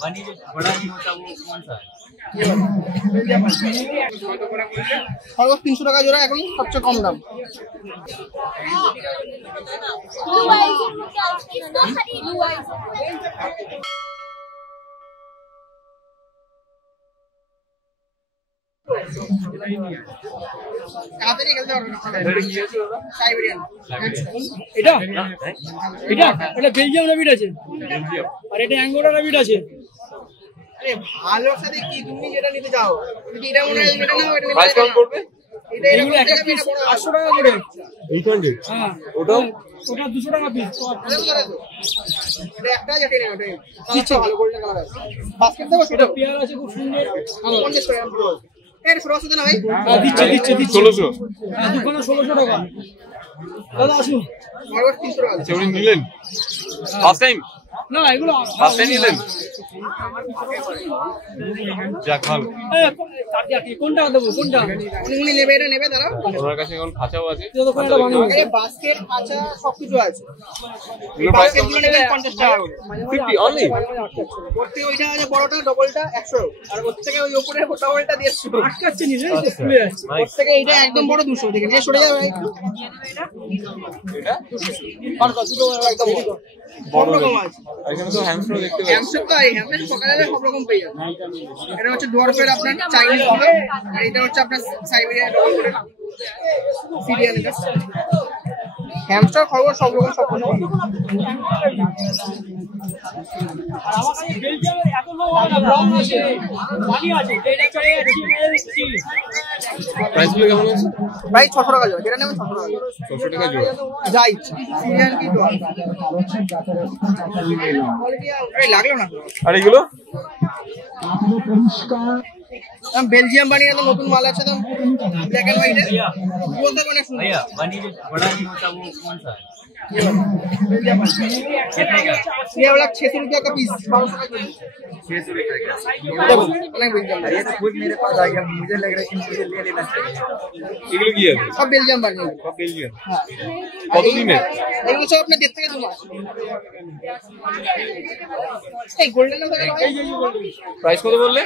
बनी जो बड़ा नहीं होता वो कौन सा है? খরগোশ 300 টাকা জোড়া, এখন সবচেয়ে কম দাম। এটা এটা এটা বেলজিয়াম র্যাবিট আছে, আর এটা অ্যাঙ্গোরা র্যাবিট আছে। আরে ভালোর সাথে কি তুমি যেটা নিতে চাও, এটা মনে হয় এটা নাও, এটা প্রাইস কম করবে। এইগুলো এক এক পিস 800 টাকা করে। 800 হ্যাঁ, ওটা ওটা 200 টাকা পিস। এটা একটা যেটা নেই, ওটাই দিচ্ছে ভালো গোল্ডেন কালার আছে। বাস্কেট দেবো ছোট পেয়ার আছে খুব সুন্দর। 50 টাকা এর ফ্রস না ভাই। হ্যাঁ, দিচ্ছে 1600। হ্যাঁ, দোকানে 1600 টাকা। দাদা আসুন। খরগোশ 300 টাকা। সেগুলো নিলেন ফার্স্ট টাইম? না এগুলো ফার্স্ট টাইম নিলেন? যাক ভালো। কোনটা দেবো, কোনটা উনি নেবে, এটা নেবে দাঁড়াও। ওনার কাছে এখন খাঁচাও আছে। দোকানে এটা বানিয়ে আরে বাস্কেট খাঁচা সবকিছু আছে। এগুলো প্রাইস কম বাস্কেটগুলো নেবেন 50 টাকা করে। 50 অনলি। করতে ওইটা আছে বড়টা ডবলটা 100, আর ওর থেকে ওই উপরের ডবলটা 150। আটকাচ্ছে নি রে, এটা খুলে যাচ্ছে। ওর থেকে এইটা একদম বড় 200 থেকে যে সরে যাবে একটু। এটা আর কত দুটো একদম বড় রকম আছে। এখানে তো হ্যামস্টার দেখতে পাচ্ছি। হ্যামস্টার তো এই হ্যামস্টার সকালে সব রকম পেয়ে যাবে। এটা হচ্ছে ডোয়ার্ফের আপনার চাইনিজ গুলো, আর এটা হচ্ছে আপনার সাইবেরিয়ান ডবল কোটেড সিরিয়ান। এটা হ্যামস্টার খরগোশ সব রকম সব কিছু। আর আমার কাছে বেলজিয়ামের এত লোক ব্রাউন আছে, বানি আছে, এটা চলে যাচ্ছে মেলসি। প্রাইস গুলো কেমন আছে? ভাই 600 টাকা জোড়া, যেটা নেবেন 600 টাকা জোড়া। 600 টাকা জোড়া। যাই সিরিয়ান কি তো এই লাগলো না। আর এগুলো বেলজিয়াম বানিয়ে তো নতুন মাল আছে, তো ব্ল্যাক এন্ড হোয়াইট বলতে অনেক সুন্দর। भैया बनी जो बड़ा नहीं होता वो कौन सा है? बेल्जियम कितने का? ये वाला 600 रुपया का पीस 1200 का किलो। 600 रुपए का। देखो अलग बेल्जियम ये तो खुद मेरे पास आ गया, मुझे लग रहा है कि मुझे ले लेना चाहिए। এগুলো কি আছে? सब बेल्जियम बानिए। সব বেলজিয়াম। हाँ কতদিনের? এগুলো সব আপনি দেখতে গেলে 2 মাস। এই গোল্ডেন না এই যে প্রাইস কত বললে?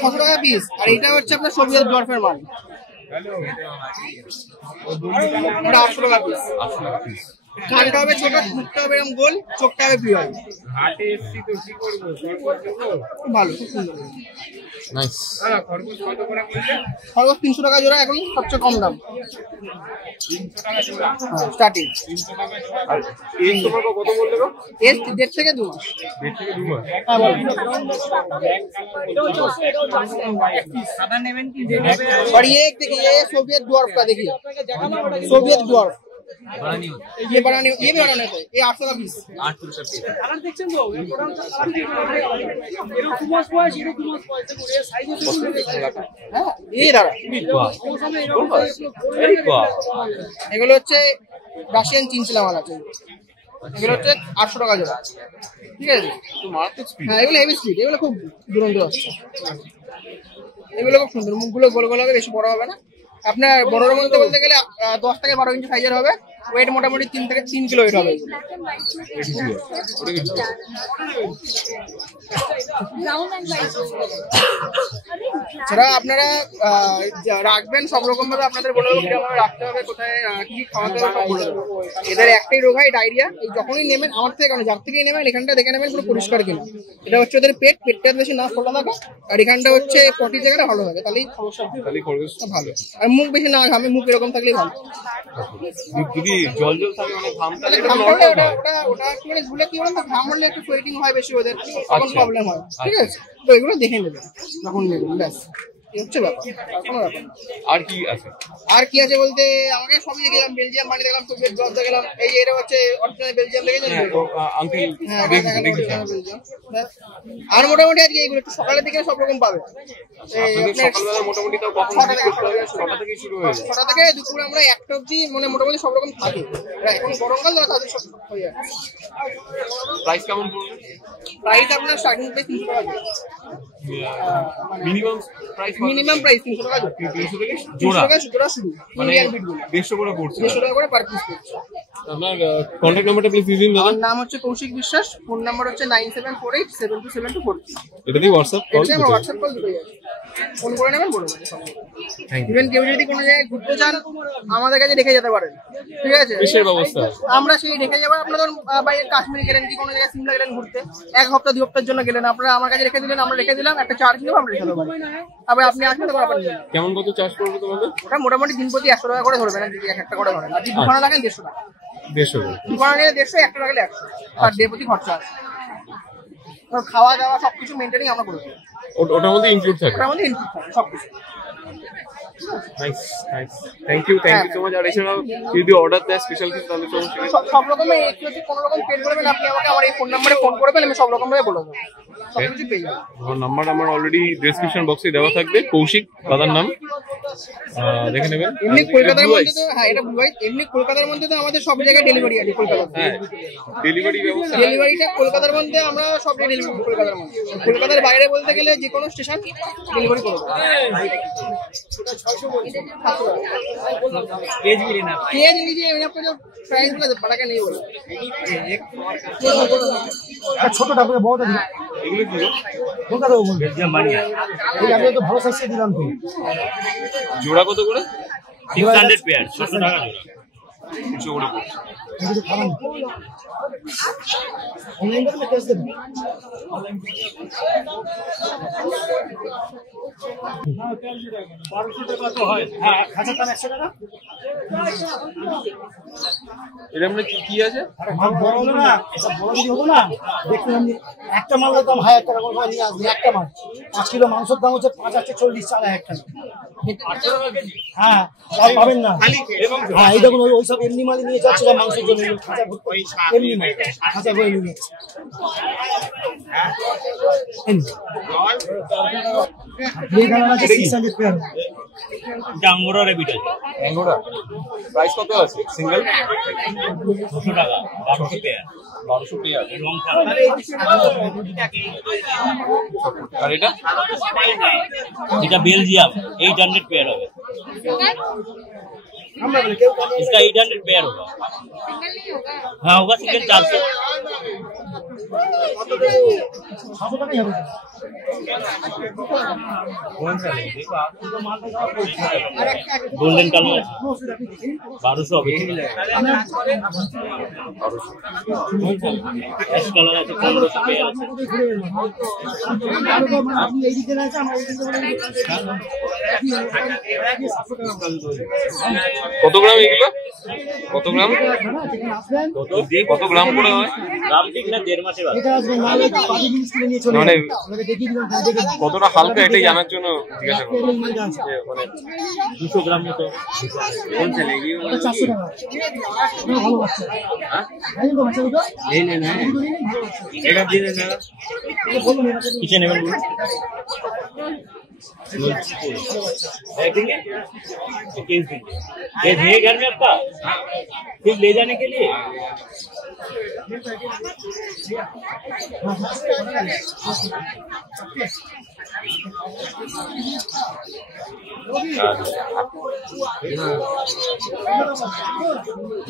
600 টাকা পিস, আর এটা হচ্ছে আপনার সোভিয়েত ডরফের মাল। এটা 800 টাকা পিস। 800 টাকা পিস। কানটা হবে ছোট, মুখটা হবে এরকম গোল, চোখটা হবে প্রিয়। হাটে এসছি তো কি করবো, ভালো, খুব সুন্দর। নাইস। খরগোশ কত করে বললে? খরগোশ 300 টাকা জোড়া, এখন সবচেয়ে কম দাম। 300 টাকা জোড়া। হ্যাঁ স্টার্টিং। 300 টাকা জোড়া। আর এই তোমাকে কত বললে গো? এর 1.5 থেকে 2 মাস। 1.5 থেকে 2 মাস। হ্যাঁ বলো। সাদা নেবেন কি? और ये एक देखिए, ये सोवियत डॉर्फ का देखिए, सोवियत डॉर्फ बड़ा नहीं होता। ये बनाने, ये भी बनाने होता है। ये 800 का पीस। 800 रुपए पीस। কালার দেখছেন তো, এরকম 2 মাস বয়স, এরকম 2 মাস বয়স, দেখুন এর সাইজ হচ্ছে হ্যাঁ ये দাঁড়া, এগুলো হচ্ছে রাশিয়ান চিনচিলা মাল আছে। এগুলো হচ্ছে 800 টাকা জোড়া, ঠিক আছে? তো মারাত্মক স্পিড। হ্যাঁ এগুলো হেভি স্পিড, এগুলো খুব দুরন্ত আসছে। এগুলো খুব সুন্দর, মুখগুলো গোল গোল হবে, বেশি বড় হবে না। আপনার বড়র মধ্যে বলতে গেলে 10 থেকে 12 ইঞ্চি সাইজের হবে। ওয়েট মোটামুটি 3 থেকে 3 কিলো ওয়েট হবে। ওটা কি? সেটা আপনারা রাখবেন সব রকম ভাবে, আপনাদের বলে দেবো কিরকম ভাবে রাখতে হবে, কোথায় কি খাওয়াতে হবে সব বলে দেবো। এদের একটাই রোগ হয় ডায়রিয়া। এই যখনই নেবেন আমার থেকে, কেন যার থেকেই নেবেন, এখানটা দেখে নেবেন পুরো পরিষ্কার কিনা। এটা হচ্ছে ওদের পেটটা বেশি না খোলা থাকে, আর এখানটা হচ্ছে পটি জায়গাটা ভালো থাকে, তাহলেই সমস্যা তাহলে খরগোশটা ভালো। আর মুখ বেশি না ঘামে, মুখ এরকম থাকলেই ভালো। যদি জল জল থাকে মানে ঘাম তাহলে তাহলে ঘাম পড়লে ওটা একটু মানে ঝুলে কি বলেন তো, ঘাম পড়লে একটু সোয়েটিং হয় বেশি, ওদের তখন প্রবলেম হয়, ঠিক আছে? তো এগুলো দেখে নেবেন যখন নেবেন, ব্যাস এই হচ্ছে ব্যাপার, কোনো ব্যাপার না। আর কি আছে? আর কি আছে বলতে, আমাকে সবই দেখলাম, বেলজিয়াম বানিয়ে দেখলাম, সোভিয়েত জব দেখলাম। এই যে এটা হচ্ছে অরিজিনাল বেলজিয়াম, দেখেছেন? হ্যাঁ তো আঙ্কেল হ্যাঁ দেখি। বেলজিয়াম। আর মোটামুটি আজকে এগুলো একটু সকালের দিকে সব রকম পাবে। আপনাদের সকালবেলা মোটামুটি তাও কখন ছটা থেকে করতে হবে? 6টা থেকে শুরু হয়ে যায়। 6টা থেকে দুপুরে আমরা 1টা অবধি মানে মোটামুটি সব রকম থাকে। এখন গরমকাল তো তাদের সব হয়ে যায়। প্রাইস কেমন পড়বে? প্রাইস আপনার স্টার্টিং প্রাইস 300 টাকা। মিনিমাম প্রাইস কত মিনিমাম প্রাইস 300 টাকা জোড়া। 300 থেকে 300 জোড়া, টাকা জোড়া শুরু মানে ইন্ডিয়ান বিট গুলো 150 করে পড়ছে। 150 টাকা করে পার পিস পড়ছে। আপনার কন্ট্যাক্ট নাম্বারটা প্লিজ দিয়ে দিন দাদা। আমার নাম হচ্ছে কৌশিক বিশ্বাস, ফোন নাম্বার হচ্ছে 9748727242। এটা দিয়ে হোয়াটসঅ্যাপ কল এটা আমার হোয়াটসঅ্যাপ কল দুটোই আছে, ফোন করে নেবেন বলে দেবো সব। ইভেন কেউ যদি কোনো জায়গায় ঘুরতে চান আমাদের কাছে রেখে যেতে পারেন, ঠিক আছে? বিশের ব্যবস্থা আছে। আমরা সেই রেখে যাবো। আপনারা ধরুন বাইরে কাশ্মীর গেলেন কি কোনো জায়গায় সিমলা গেলেন ঘুরতে, 1 হপ্তাহ 2 হপ্তাহের জন্য গেলেন, আপনারা আমার কাছে রেখে দিলেন, আমরা রেখে দিলাম, একটা চার্জ নেবো, আমরা রেখে দেবো। আবার আপনি আসবেন তখন আবার নিয়ে কেমন কত চার্জ পড়বে তোমাদের? ওটা মোটামুটি দিন প্রতি 100 টাকা করে ধরবেন, যদি একটা করে ধরেন। আর যদি দুখানা লাগেন 150 টাকা, 150 করে। দুখানা নিলে 150, একটা লাগলে 100 আর ডে প্রতি খরচা আছে। তো খাওয়া দাওয়া সবকিছু মেনটেনিং আমরা করে দেবো, ওটার মধ্যে ইনক্লুড থাকে। ওটার মধ্যে ইনক্লুড থাকে সবকিছু। Nice nice, thank you so much. আর এছাড়াও যদি অর্ডার দেয় স্পেশাল কিছু তাহলে তো সেটা সব রকমের যদি কোনো রকম পেড করবেন আপনি আমাকে আমার এই ফোন নাম্বারে ফোন করবেন, আমি সব রকম ভাবে বলে দেবো, সবকিছু পেয়ে যাবেন। আমার নাম্বার আমার অলরেডি ডেসক্রিপশন বক্সে দেওয়া থাকবে, কৌশিক দাদার নাম, দেখে নেবেন। এমনি কলকাতার মধ্যে তো হ্যাঁ এটা ব্লু হোয়াইট, এমনি কলকাতার মধ্যে তো আমাদের সব জায়গায় ডেলিভারি আছে কলকাতাতে। হ্যাঁ, ডেলিভারি ব্যবস্থা ডেলিভারিটা কলকাতার মধ্যে আমরা সব ডেলিভারি কলকাতার মধ্যে, কলকাতার বাইরে বলতে গেলে যে কোনো স্টেশন ডেলিভারি করে দেবো। केज भी लेना केज लीजिए, मैंने आपको जो प्राइस बोला बड़ा का नहीं बोला। ছোটটা করে বহুত আছে এগুলো কি গো? কোনটা দেবো বলবে এই আমি তো ভালো সাইজে দিলাম তো জোড়া কত করে? 600 পেয়ার 600 টাকা জোড়া। 300 করে পড়ছে। এগুলো খাবেন অনলাইন করে টেস্ট দেবেন। 1200 টাকা তো হয়, হ্যাঁ 1000 টাকা 100 টাকা। এটা মানে কি আছে? মাল বড় হলো না, এটা বড় যদি হতো না দেখুন আমি একটা মালের দাম 1000 টাকা করে নিয়ে আসবি। একটা মাল 5 কিলো মাংসের দাম হচ্ছে 540 4000 টাকা। হ্যাঁ আর পাবেন না। হ্যাঁ এই দেখুন ওই সব এমনি মাল নিয়ে যাচ্ছে মাংসের জন্য, খাঁচা ভর্তি এমনি মাল খাঁচা করে নিয়ে যাচ্ছে। এই কালার আছে 600 পেয়ার। জাঙ্গোরা রেবিট আছে। অ্যাঙ্গোরা প্রাইস কত আছে সিঙ্গেল? 600 টাকা 1200 পেয়ার। 1200 পেয়ার। রং কালার। আর এটা এটা বেলজিয়াম 800 पेयर होगा। इसका 800 पेयर होगा। हाँ होगा सिंगल 400। कौन सा लेंगे? देखो आप गोल्डन कलर 1200 अभी एस कलर আছে 1500 पेयर আছে। কত গ্রাম এগুলো? কত গ্রাম? কত গ্রাম করে হয়? দাম ঠিক না 1.5 মাসের বাদ। মানে কতটা হালকা এটাই জানার জন্য জিজ্ঞাসা করলাম। মানে 200 গ্রাম মতো। কোন চলেगी? 400 টাকা ভালো বাচ্চা ले लेना है एक आप दे देना किचन एवन देंगे ये है घर में आपका फिर ले जाने के लिए।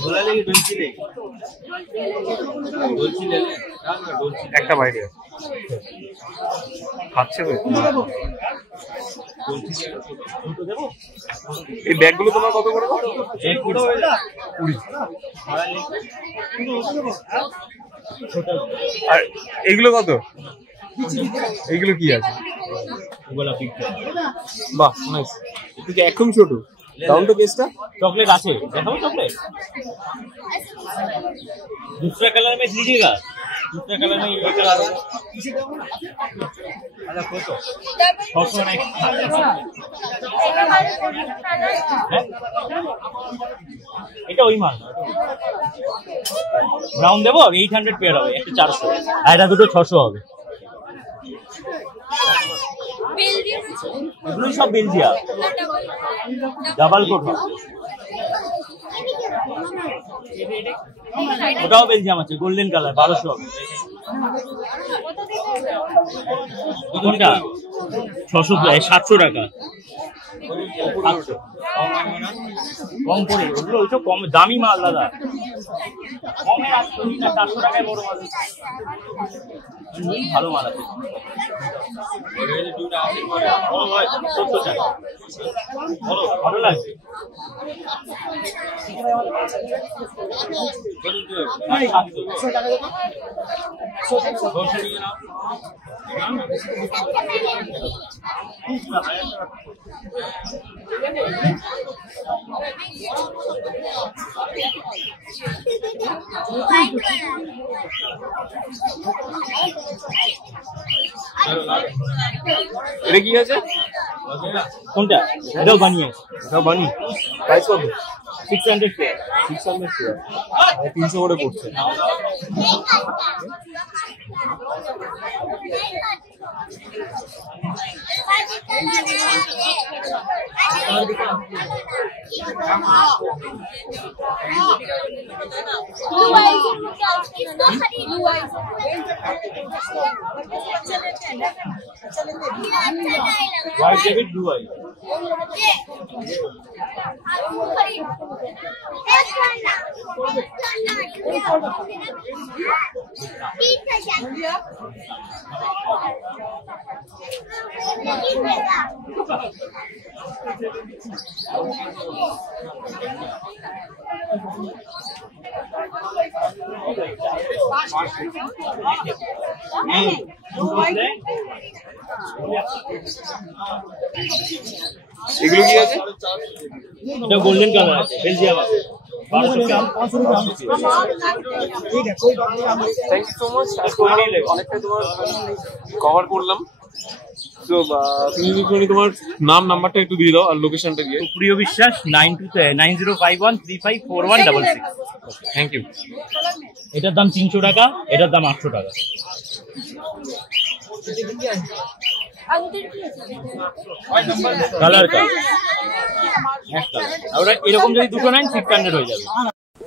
बोला लेंगे डोलची ले একটা বাইরে খাচ্ছে তো। এই ব্যাগগুলো তোমার কত করে? 20। আর এগুলো কত? এগুলো কি আছে? বাহ নাইস। এটা কি একদম ছোট? দাম তো কেসটা चॉकलेट आते देखाओ चॉकलेट। दूसरा कलर में लीजिएगा, दूसरा कलर में ये कलर होगा। अच्छा फोटो 600 नहीं এটা ওই মাল ব্রাউন দেবো 800 পেয়ার হবে, একটা 400 আর এটা দুটো 600 হবে। এগুলো সব বেলজিয়াম ডাবল কোট হবে। ওটাও বেলজিয়াম আছে গোল্ডেন কালার 1200 হবে। কোনটা 700 টাকা কম করে ওগুলো ওইসব কম দামি মাল দাদা কমে আসছে 400 টাকায় বড় মাল ভালো মাল আছে 70 টাকা ভালো লাগছে এটা কি আছে কোনটা এটাও বানিয়ে এটা বানি প্রাইস কত 600 টাকা 300 করে পড়ছে व्हाइट जैकेट ब्लू आई এগুলো কি আছে এটা গোল্ডেন কালার আছে বেলজিয়াম আছে 1200 গ্রাম 500 গ্রাম ठीक है कोई बात नहीं हम থ্যাংক ইউ সো মাচ অনেকটা তোমার কভার করলাম তো তুমি যদি তোমার নাম নাম্বারটা একটু দিয়ে দাও আর লোকেশনটা দিয়ে প্রিয় বিশ্বাস 9051354166 থ্যাংক ইউ এটার দাম 300 টাকা এটার দাম 800 টাকা কালার কা আর এরকম যদি দুটো নেন 600 হয়ে যাবে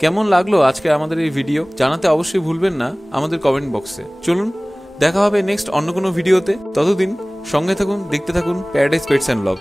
কেমন লাগলো আজকে আমাদের এই ভিডিও জানাতে অবশ্যই ভুলবেন না আমাদের কমেন্ট বক্সে। চলুন দেখা হবে নেক্সট অন্য কোনো ভিডিওতে, ততদিন সঙ্গে থাকুন, দেখতে থাকুন প্যারাডাইস পেটস অ্যান্ড ব্লগ।